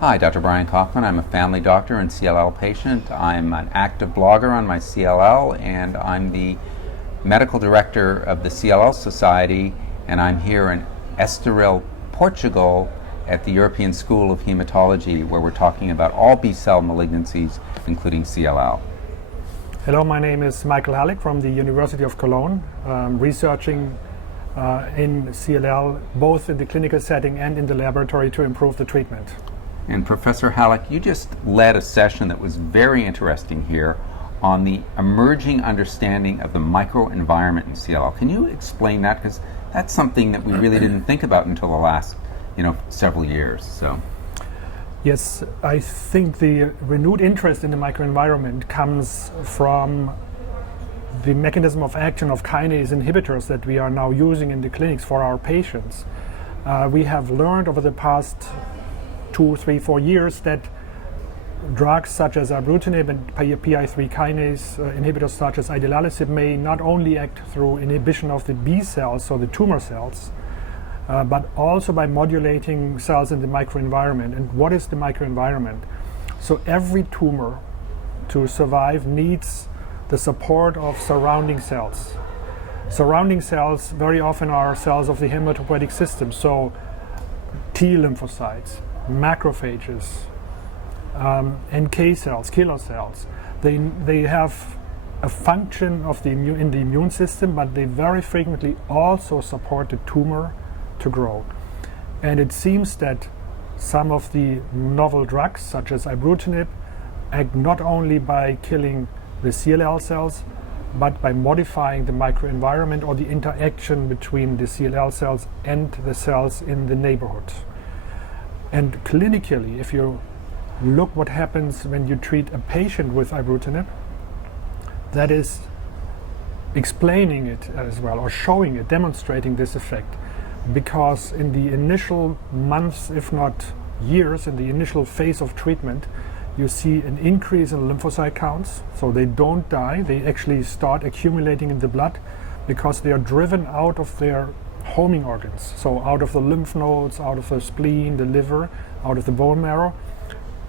Hi, Dr. Brian Kaufman. I'm a family doctor and CLL patient. I'm an active blogger on my CLL, and I'm the medical director of the CLL Society, and I'm here in Estoril, Portugal, at the European School of Hematology, where we're talking about all B-cell malignancies, including CLL. Hello, my name is Michael Hallek from the University of Cologne, researching in CLL, both in the clinical setting and in the laboratory to improve the treatment. And Professor Hallek, you just led a session that was very interesting here on the emerging understanding of the microenvironment in CLL. Can you explain that? Because that's something that we really didn't think about until the last, several years. So. Yes, I think the renewed interest in the microenvironment comes from the mechanism of action of kinase inhibitors that we are now using in the clinics for our patients. We have learned over the past 2, 3, 4 years that drugs such as ibrutinib and PI3 kinase inhibitors such as idelalisib may not only act through inhibition of the B cells, so the tumor cells, but also by modulating cells in the microenvironment. And what is the microenvironment? So every tumor to survive needs the support of surrounding cells. Surrounding cells very often are cells of the hematopoietic system, so T lymphocytes, macrophages, NK cells, killer cells. They have a function in the immune system, but they very frequently also support the tumor to grow. And it seems that some of the novel drugs, such as ibrutinib, act not only by killing the CLL cells, but by modifying the microenvironment or the interaction between the CLL cells and the cells in the neighborhood. And clinically, if you look what happens when you treat a patient with ibrutinib, that is explaining it as well, or showing it, demonstrating this effect. Because in the initial months, if not years, in the initial phase of treatment, you see an increase in lymphocyte counts. So they don't die, they actually start accumulating in the blood because they are driven out of their homing organs, so out of the lymph nodes, out of the spleen, the liver, out of the bone marrow.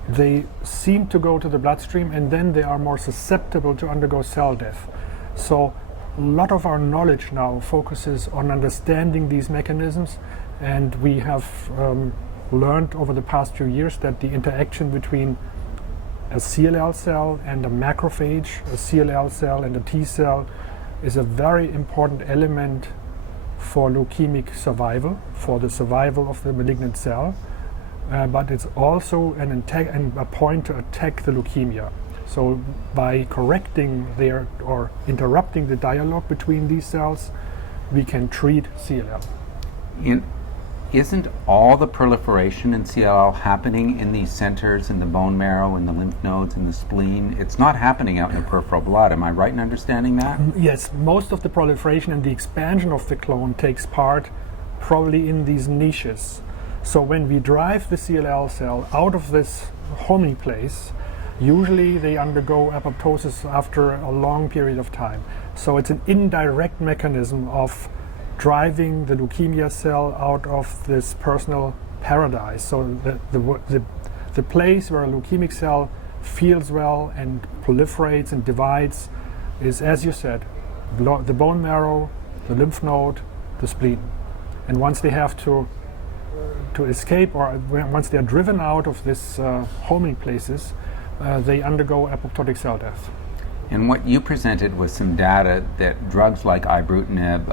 They seem to go to the bloodstream, and then they are more susceptible to undergo cell death. So a lot of our knowledge now focuses on understanding these mechanisms, and we have learned over the past few years that the interaction between a CLL cell and a macrophage, a CLL cell and a T cell, is a very important element for leukemic survival, for the survival of the malignant cell, but it's also a point to attack the leukemia. So by correcting or interrupting the dialogue between these cells, we can treat CLL. Isn't all the proliferation in CLL happening in these centers, in the bone marrow, in the lymph nodes, in the spleen? It's not happening out in the peripheral blood. Am I right in understanding that? Yes, most of the proliferation and the expansion of the clone takes part probably in these niches. So when we drive the CLL cell out of this homing place, usually they undergo apoptosis after a long period of time. So it's an indirect mechanism of driving the leukemia cell out of this personal paradise. So the place where a leukemic cell feels well and proliferates and divides is, as you said, the bone marrow, the lymph node, the spleen. And once they have to escape, or once they are driven out of this homing places, they undergo apoptotic cell death. And what you presented was some data that drugs like ibrutinib,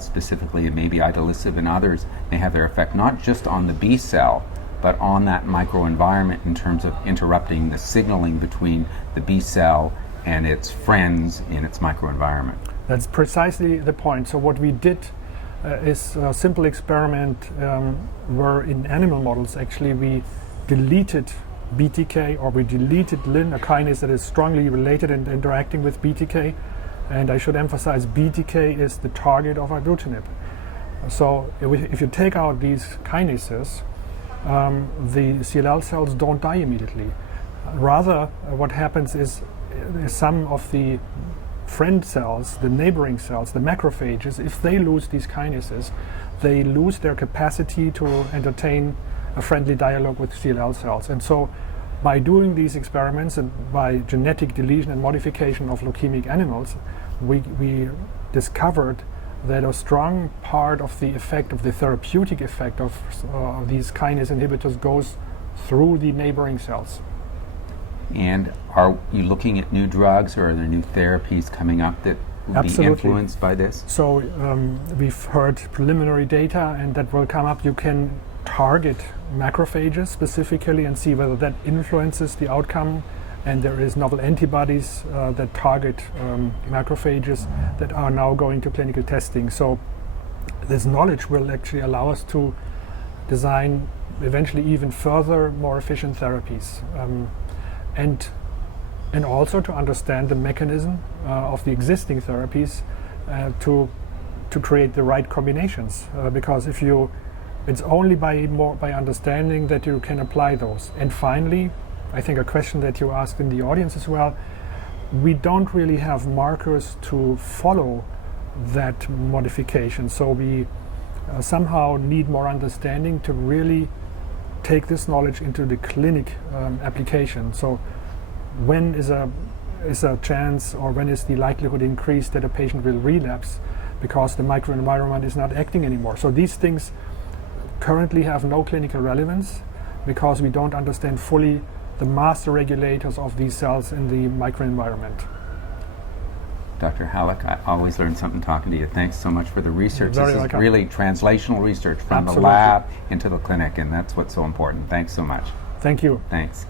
specifically, and maybe idelalisib and others, may have their effect not just on the B cell, but on that microenvironment in terms of interrupting the signaling between the B cell and its friends in its microenvironment. That's precisely the point. So what we did is a simple experiment where in animal models, actually, we deleted BTK, or we deleted Lin, a kinase that is strongly related and interacting with BTK. And I should emphasize, BTK is the target of ibrutinib. So if you take out these kinases, the CLL cells don't die immediately. Rather, what happens is some of the friend cells, the neighboring cells, the macrophages, if they lose these kinases, they lose their capacity to entertain a friendly dialogue with CLL cells. And so by doing these experiments and by genetic deletion and modification of leukemic animals, we discovered that a strong part of the effect, of the therapeutic effect of these kinase inhibitors goes through the neighboring cells. And are you looking at new drugs, or are there new therapies coming up that will be influenced by this? So we've heard preliminary data, and that will come up. You can target macrophages specifically and see whether that influences the outcome. And there is novel antibodies that target macrophages that are now going to clinical testing. So this knowledge will actually allow us to design eventually even further, more efficient therapies. And also to understand the mechanism of the existing therapies to create the right combinations. Because it's only by understanding that you can apply those. And finally, I think a question that you asked in the audience as well, we don't really have markers to follow that modification. So we somehow need more understanding to really take this knowledge into the clinic application. So when is a chance, or when is the likelihood increased that a patient will relapse because the microenvironment is not acting anymore? So these things currently have no clinical relevance because we don't understand fully the master regulators of these cells in the microenvironment. Dr. Hallek, I always learn something talking to you. Thanks so much for the research. This is welcome. Really translational research from Absolutely. the lab into the clinic, and that's what's so important. Thanks so much. Thank you. Thanks.